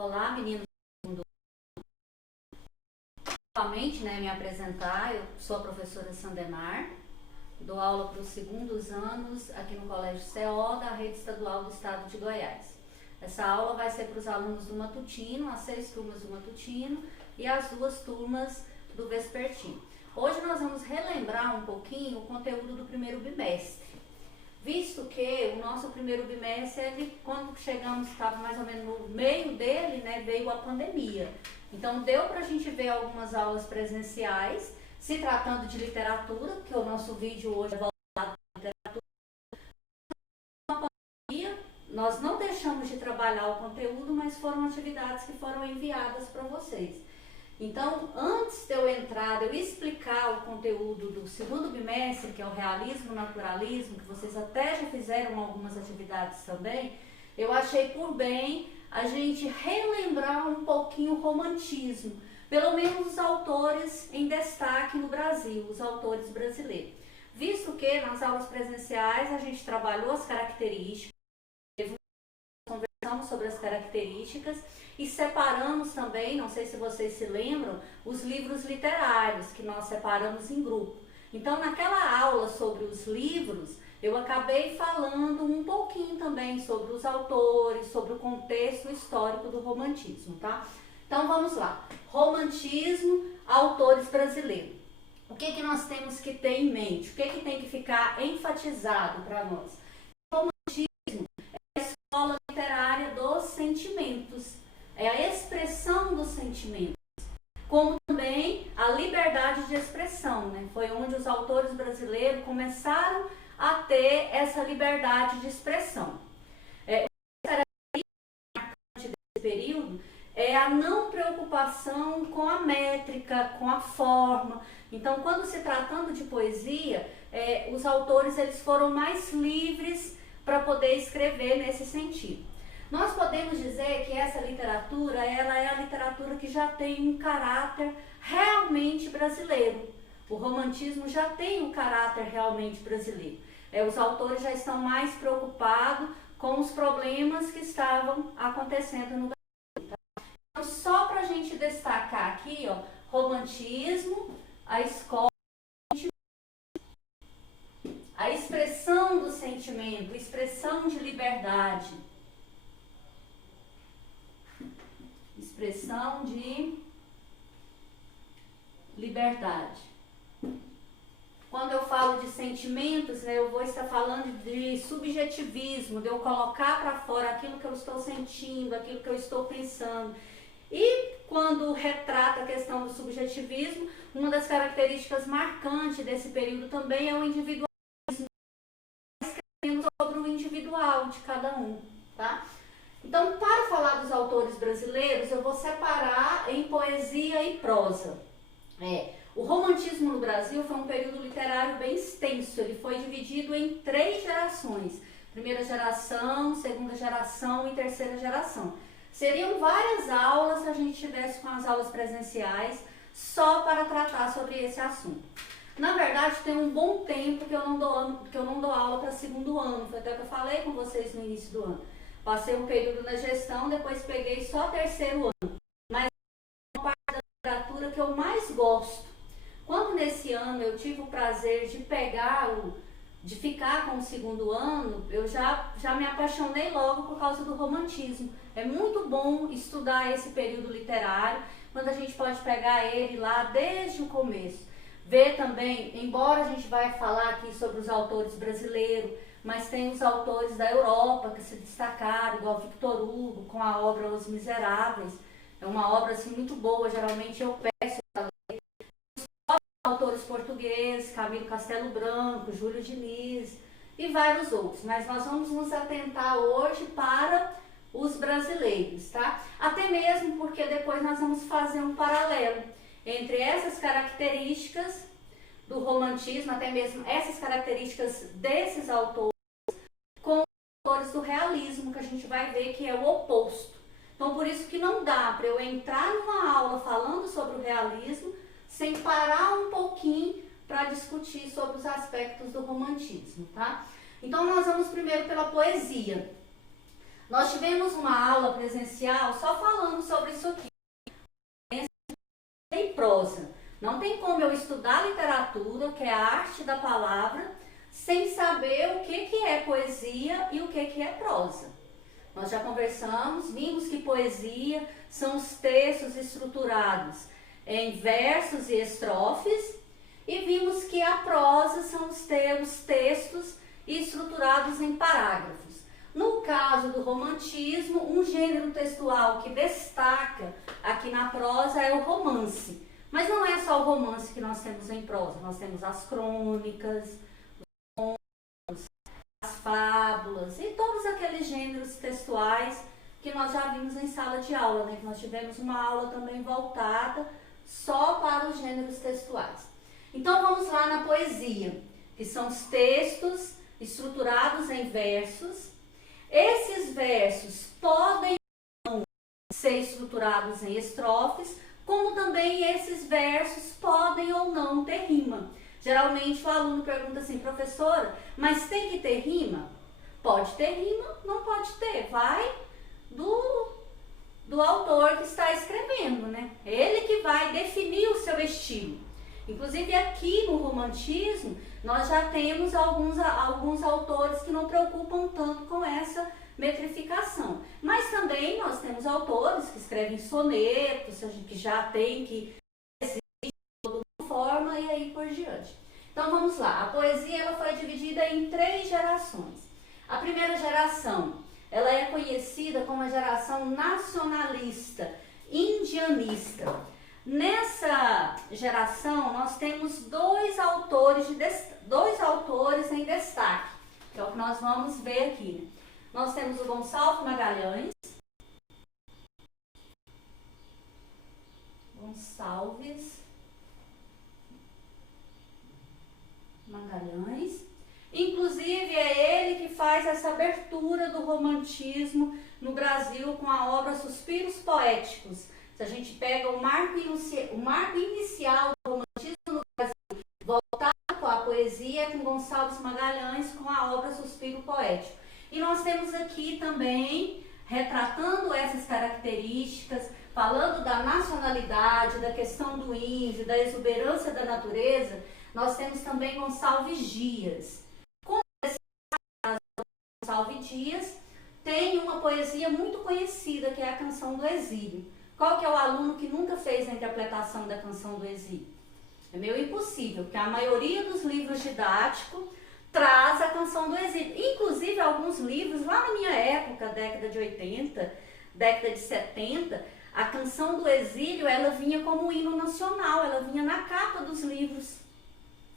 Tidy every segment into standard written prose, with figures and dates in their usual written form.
Olá, meninos. Novamente, me apresentar, eu sou a professora Sandemar, dou aula para os segundos anos aqui no Colégio CO da Rede Estadual do Estado de Goiás. Essa aula vai ser para os alunos do matutino, as 6 turmas do matutino e as 2 turmas do vespertino. Hoje nós vamos relembrar um pouquinho o conteúdo do primeiro bimestre, visto que o nosso primeiro bimestre, quando chegamos, estava mais ou menos no meio dele, veio a pandemia. Então deu para a gente ver algumas aulas presenciais, se tratando de literatura, que o nosso vídeo hoje é voltado para literatura. Na pandemia, nós não deixamos de trabalhar o conteúdo, mas foram atividades que foram enviadas para vocês. Então, antes de eu entrar, de eu explicar o conteúdo do segundo bimestre, que é o realismo, naturalismo, que vocês até já fizeram algumas atividades também, eu achei por bem a gente relembrar um pouquinho o romantismo, pelo menos os autores em destaque no Brasil, os autores brasileiros. Visto que nas aulas presenciais a gente trabalhou as características, conversamos sobre as características e separamos também, não sei se vocês se lembram, os livros literários que nós separamos em grupo. Então, naquela aula sobre os livros, eu acabei falando um pouquinho também sobre os autores, sobre o contexto histórico do romantismo, tá? Então, vamos lá. Romantismo, autores brasileiros. O que nós temos que ter em mente? O que tem que ficar enfatizado para nós? Romantismo é a escola literária dos sentimentos, é a expressão dos sentimentos, como também a liberdade de expressão, Foi onde os autores brasileiros começaram a ter essa liberdade de expressão. Uma característica desse período é a não preocupação com a métrica, com a forma. Então, quando se tratando de poesia, os autores eles foram mais livres para poder escrever nesse sentido. Nós podemos dizer que essa literatura, ela é a literatura que já tem um caráter realmente brasileiro. O romantismo já tem um caráter realmente brasileiro. Os autores já estão mais preocupados com os problemas que estavam acontecendo no Brasil. Tá? Então, só para a gente destacar aqui, romantismo, a escola, a expressão do sentimento, expressão de liberdade. Expressão de liberdade. Quando eu falo de sentimentos, eu vou estar falando de subjetivismo, de eu colocar para fora aquilo que eu estou sentindo, aquilo que eu estou pensando. E quando retrata a questão do subjetivismo, uma das características marcantes desse período também é o individualismo, escrevendo sobre o individual de cada um, tá? Então, para falar dos autores brasileiros, eu vou separar em poesia e prosa. O romantismo no Brasil foi um período literário bem extenso, ele foi dividido em 3 gerações. Primeira geração, segunda geração e terceira geração. Seriam várias aulas se a gente tivesse com as aulas presenciais só para tratar sobre esse assunto. Na verdade, tem um bom tempo que eu não dou aula para segundo ano, foi até que eu falei com vocês no início do ano. Passei um período na gestão, depois peguei só terceiro ano. Mas é uma parte da literatura que eu mais gosto. Quando nesse ano eu tive o prazer de ficar com o segundo ano, eu já me apaixonei logo por causa do romantismo. É muito bom estudar esse período literário, quando a gente pode pegar ele lá desde o começo. Ver também, embora a gente vai falar aqui sobre os autores brasileiros, mas tem os autores da Europa que se destacaram, igual Victor Hugo, com a obra Os Miseráveis. É uma obra assim, muito boa, geralmente eu peço para ler. Os autores portugueses, Camilo Castelo Branco, Júlio Diniz e vários outros. Mas nós vamos nos atentar hoje para os brasileiros, tá? Até mesmo porque depois nós vamos fazer um paralelo entre essas características do romantismo, até mesmo essas características desses autores, com os autores do realismo, que a gente vai ver que é o oposto. Então, por isso que não dá para eu entrar numa aula falando sobre o realismo, sem parar um pouquinho para discutir sobre os aspectos do romantismo, tá? Então, nós vamos primeiro pela poesia. Nós tivemos uma aula presencial só falando sobre isso aqui, em prosa. Não tem como eu estudar literatura, que é a arte da palavra, sem saber o que é poesia e o que é prosa. Nós já conversamos, vimos que poesia são os textos estruturados em versos e estrofes, e vimos que a prosa são os textos estruturados em parágrafos. No caso do romantismo, um gênero textual que destaca aqui na prosa é o romance. Mas não é só o romance que nós temos em prosa, nós temos as crônicas, os contos, as fábulas e todos aqueles gêneros textuais que nós já vimos em sala de aula, né? Nós tivemos uma aula também voltada só para os gêneros textuais. Então vamos lá na poesia, que são os textos estruturados em versos. Esses versos podem ser estruturados em estrofes, como também esses versos podem ou não ter rima. Geralmente o aluno pergunta assim, professora, mas tem que ter rima? Pode ter rima, não pode ter, vai do autor que está escrevendo, né? Ele que vai definir o seu estilo. Inclusive aqui no romantismo, nós já temos alguns autores que não preocupam tanto com essa metrificação. Mas também nós temos autores que escrevem sonetos, que já tem que existir toda uma forma e aí por diante. Então vamos lá, a poesia ela foi dividida em 3 gerações. A primeira geração, ela é conhecida como a geração nacionalista, indianista. Nessa geração, nós temos dois autores em destaque, que é o que nós vamos ver aqui. Nós temos o Gonçalves Magalhães. Inclusive, é ele que faz essa abertura do romantismo no Brasil com a obra Suspiros Poéticos. Se a gente pega o marco inicial do romantismo no Brasil, voltado com a poesia, com Gonçalves Magalhães, com a obra Suspiro Poético. E nós temos aqui também, retratando essas características, falando da nacionalidade, da questão do índio, da exuberância da natureza, nós temos também Gonçalves Dias. Como esse Gonçalves Dias tem uma poesia muito conhecida, que é a Canção do Exílio. Qual que é o aluno que nunca fez a interpretação da Canção do Exílio? É meio impossível, porque a maioria dos livros didáticos traz a Canção do Exílio. Inclusive, alguns livros, lá na minha época, década de 80, década de 70, a Canção do Exílio, ela vinha como hino nacional, ela vinha na capa dos livros.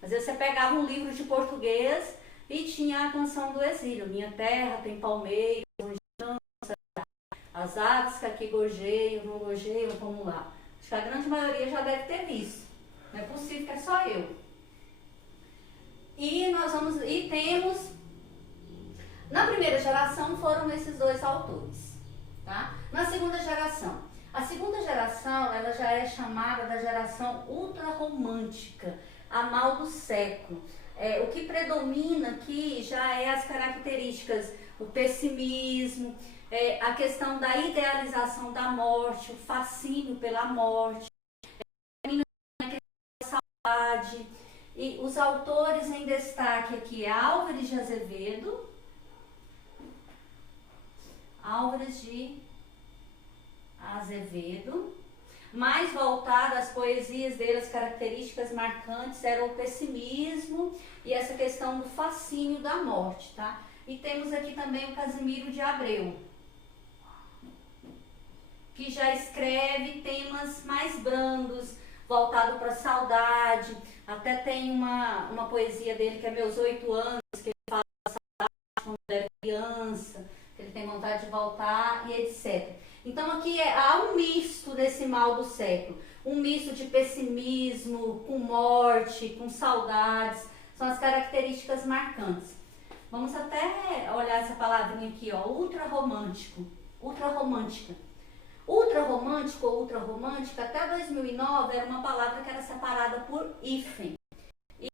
Às vezes você pegava um livro de português e tinha a Canção do Exílio. Minha terra tem palmeiras, as aves que aqui gorjeiam, não gorjeiam, vamos lá. Acho que a grande maioria já deve ter visto. Não é possível que é só eu. E temos, na primeira geração foram esses 2 autores, tá? Na segunda geração, a segunda geração ela já é chamada da geração ultrarromântica, a mal do século. O que predomina aqui já é as características, o pessimismo, a questão da idealização da morte, o fascínio pela morte, a saudade. E os autores em destaque aqui é Álvares de Azevedo, mais voltado às poesias dele, as características marcantes eram o pessimismo e essa questão do fascínio da morte, tá? E temos aqui também o Casimiro de Abreu, que já escreve temas mais brandos, voltado para a saudade. Até tem uma poesia dele que é Meus 8 anos, que ele fala da saudade quando ele é criança, que ele tem vontade de voltar e etc. Então aqui há um misto desse mal do século, um misto de pessimismo, com morte, com saudades, são as características marcantes. Vamos até olhar essa palavrinha aqui, ó, ultrarromântico, ultrarromântica. Ultrarromântico ou ultrarromântica, até 2009 era uma palavra que era separada por hífen. E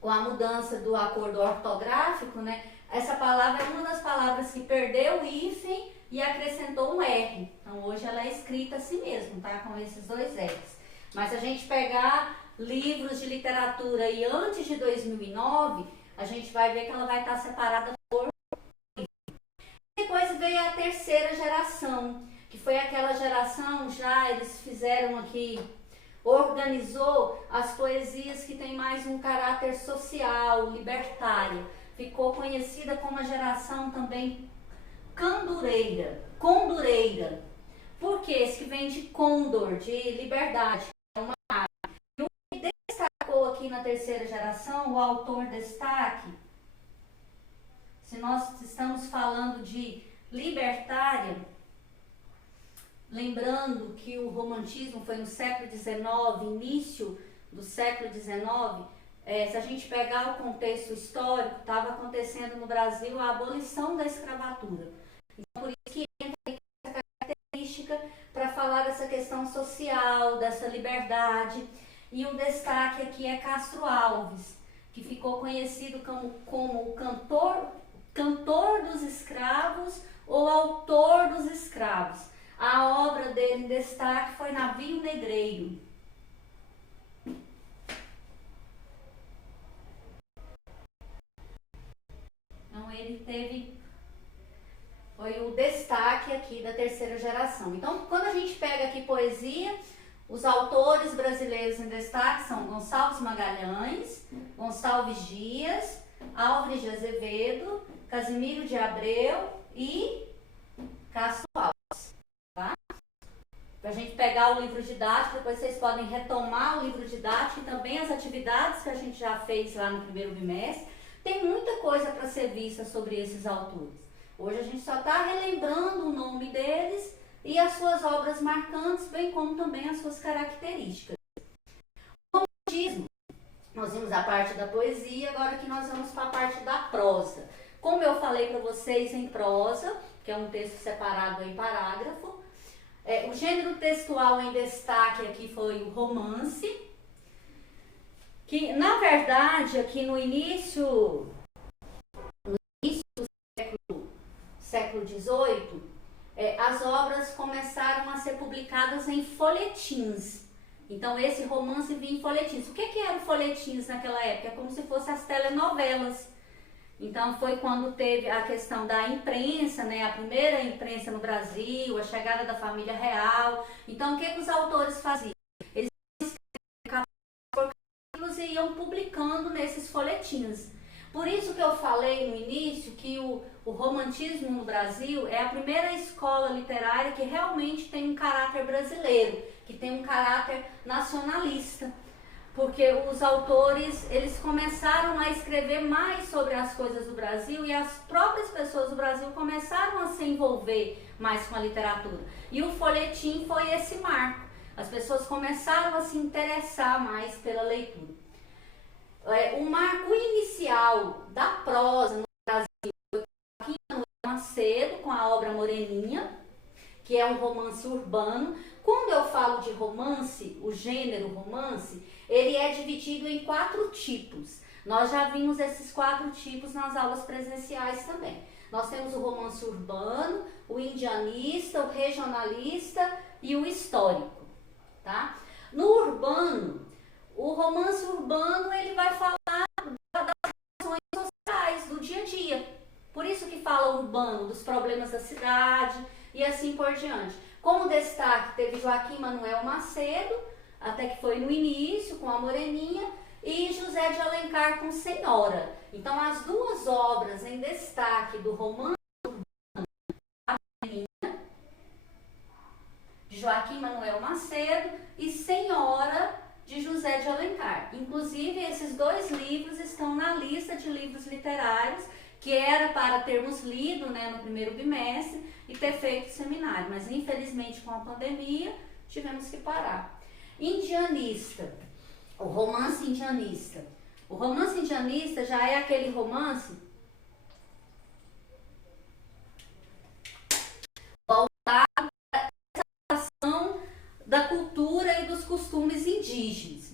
com com a mudança do acordo ortográfico, né? Essa palavra é uma das palavras que perdeu o hífen e acrescentou um R. Então hoje ela é escrita assim mesmo, tá? Com esses dois R's. Mas se a gente pegar livros de literatura e antes de 2009, a gente vai ver que ela vai estar separada por... Depois veio a terceira geração, que foi aquela geração, já eles fizeram aqui, organizou as poesias que tem mais um caráter social, libertário. Ficou conhecida como a geração também condureira. Por quê? Esse que vem de condor, de liberdade. E o que destacou aqui na terceira geração, o autor destaque, se nós estamos falando de libertária, lembrando que o romantismo foi no século XIX, início do século XIX, se a gente pegar o contexto histórico, estava acontecendo no Brasil a abolição da escravatura. Então, por isso que entra essa característica para falar dessa questão social, dessa liberdade. E o destaque aqui é Castro Alves, que ficou conhecido como o cantor dos escravos ou autor dos escravos. A obra dele em destaque foi Navio Negreiro. Então ele foi o destaque aqui da terceira geração. Então quando a gente pega aqui poesia, os autores brasileiros em destaque são Gonçalves Magalhães, Gonçalves Dias, Álvares de Azevedo, Casimiro de Abreu e Castro Alves. Tá? Para a gente pegar o livro didático, depois vocês podem retomar o livro didático e também as atividades que a gente já fez lá no primeiro bimestre. Tem muita coisa para ser vista sobre esses autores. Hoje a gente só está relembrando o nome deles e as suas obras marcantes, bem como também as suas características. O romantismo, nós vimos a parte da poesia, agora que nós vamos para a parte da prosa. Como eu falei para vocês em prosa, que é um texto separado em parágrafo, o gênero textual em destaque aqui foi o romance, que na verdade aqui no início do século XVIII, as obras começaram a ser publicadas em folhetins. Então esse romance vinha em folhetins. O que eram folhetins naquela época? É como se fossem as telenovelas. Então foi quando teve a questão da imprensa, né? A primeira imprensa no Brasil, a chegada da família real. Então o que os autores faziam? Eles escreviam capítulos e iam publicando nesses folhetins. Por isso que eu falei no início que o romantismo no Brasil é a primeira escola literária que realmente tem um caráter brasileiro, que tem um caráter nacionalista. Porque os autores, eles começaram a escrever mais sobre as coisas do Brasil e as próprias pessoas do Brasil começaram a se envolver mais com a literatura. E o folhetim foi esse marco. As pessoas começaram a se interessar mais pela leitura. O marco inicial da prosa no Brasil foi Joaquim Manuel Macedo, com a obra Moreninha, que é um romance urbano. Quando eu falo de romance, o gênero romance, ele é dividido em 4 tipos. Nós já vimos esses 4 tipos nas aulas presenciais também. Nós temos o romance urbano, o indianista, o regionalista e o histórico. Tá? No urbano, o romance urbano ele vai falar das ações sociais do dia a dia. Por isso que fala urbano, dos problemas da cidade e assim por diante. Como destaque teve Joaquim Manuel Macedo, até que foi no início, com a Moreninha, e José de Alencar com Senhora. Então as 2 obras em destaque do romance urbano, a Moreninha, de Joaquim Manuel Macedo, e Senhora, de José de Alencar. Inclusive, esses 2 livros estão na lista de livros literários que era para termos lido, né, no primeiro bimestre e ter feito seminário, mas infelizmente com a pandemia tivemos que parar. Indianista, o romance indianista. O romance indianista já é aquele romance voltado para a essa da cultura e dos costumes indígenas.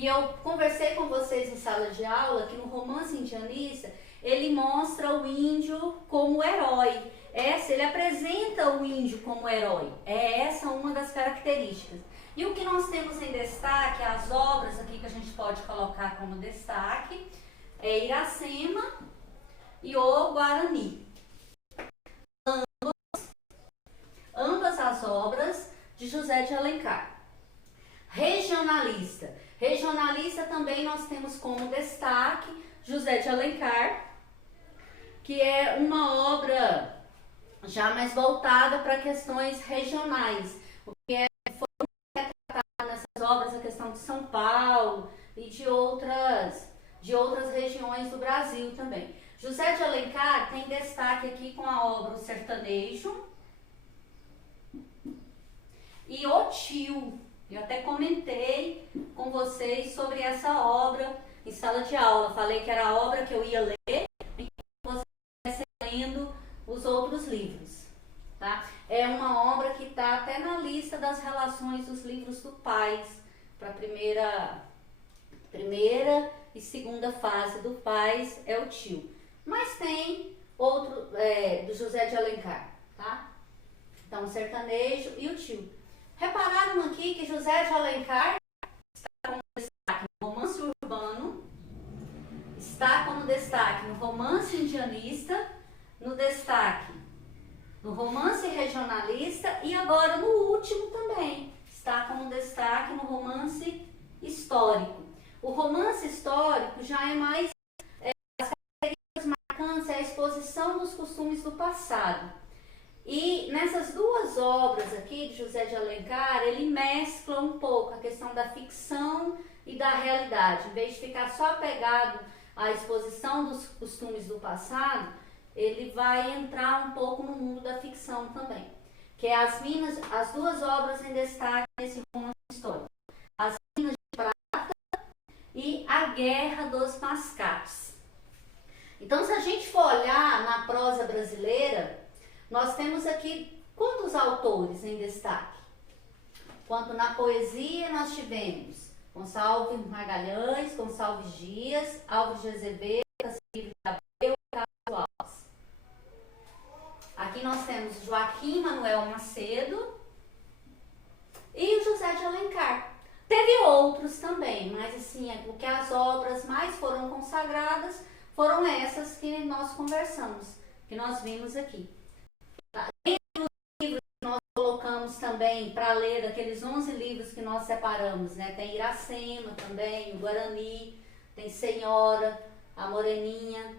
E eu conversei com vocês em sala de aula que no romance indianista ele mostra o índio como herói. Ele apresenta o índio como herói. É essa uma das características. E o que nós temos em destaque, as obras aqui que a gente pode colocar como destaque, é Iracema e o Guarani. Ambas as obras de José de Alencar. Regionalista. Regionalista também nós temos como destaque José de Alencar, que é uma obra já mais voltada para questões regionais, porque foi tratada nessas obras a questão de São Paulo e de outras regiões do Brasil também. José de Alencar tem destaque aqui com a obra O Sertanejo e O Tio. Eu até comentei com vocês sobre essa obra em sala de aula. Falei que era a obra que eu ia ler e você estivesse lendo os outros livros. Tá? É uma obra que está até na lista das relações dos livros do Paz, para a primeira e segunda fase do Paz é O Tio. Mas tem outro do José de Alencar. Tá? Então, O Sertanejo e O Tio. Repararam aqui que José de Alencar está como destaque no romance urbano, está como destaque no romance indianista, no destaque no romance regionalista e agora no último também está como destaque no romance histórico. O romance histórico já é mais as características marcantes, é a exposição dos costumes do passado. E nessas duas obras aqui de José de Alencar, ele mescla um pouco a questão da ficção e da realidade. Em vez de ficar só apegado à exposição dos costumes do passado, ele vai entrar um pouco no mundo da ficção também. Que é as duas obras em destaque nesse romance histórico. As Minas de Prata e A Guerra dos Mascates. Então, se a gente for olhar na prosa brasileira, nós temos aqui quantos autores em destaque? Quanto na poesia nós tivemos Gonçalves Magalhães, Gonçalves Dias, Álvares de Azevedo, Cacilhos de Abreu, Carlos Alves. Aqui nós temos Joaquim Manuel Macedo e o José de Alencar. Teve outros também, mas assim, o que as obras mais foram consagradas foram essas que nós conversamos, que nós vimos aqui. Dentro dos livros que nós colocamos também para ler, daqueles 11 livros que nós separamos, né? Tem Iracema também, o Guarani, tem Senhora, a Moreninha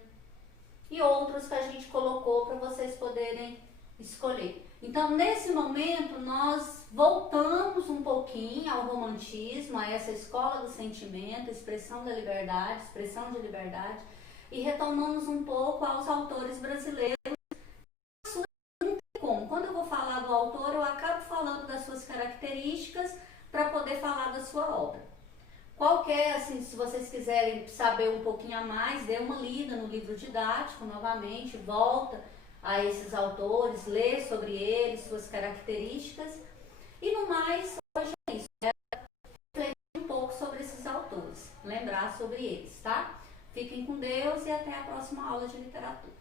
e outros que a gente colocou para vocês poderem escolher. Então, nesse momento, nós voltamos um pouquinho ao romantismo, a essa escola do sentimento, expressão da liberdade, expressão de liberdade, e retomamos um pouco aos autores brasileiros. Quando eu vou falar do autor, eu acabo falando das suas características para poder falar da sua obra. Qualquer, assim, se vocês quiserem saber um pouquinho a mais, dê uma lida no livro didático novamente, volta a esses autores, lê sobre eles, suas características. E no mais, hoje é isso, né? Refletir um pouco sobre esses autores, lembrar sobre eles, tá? Fiquem com Deus e até a próxima aula de literatura.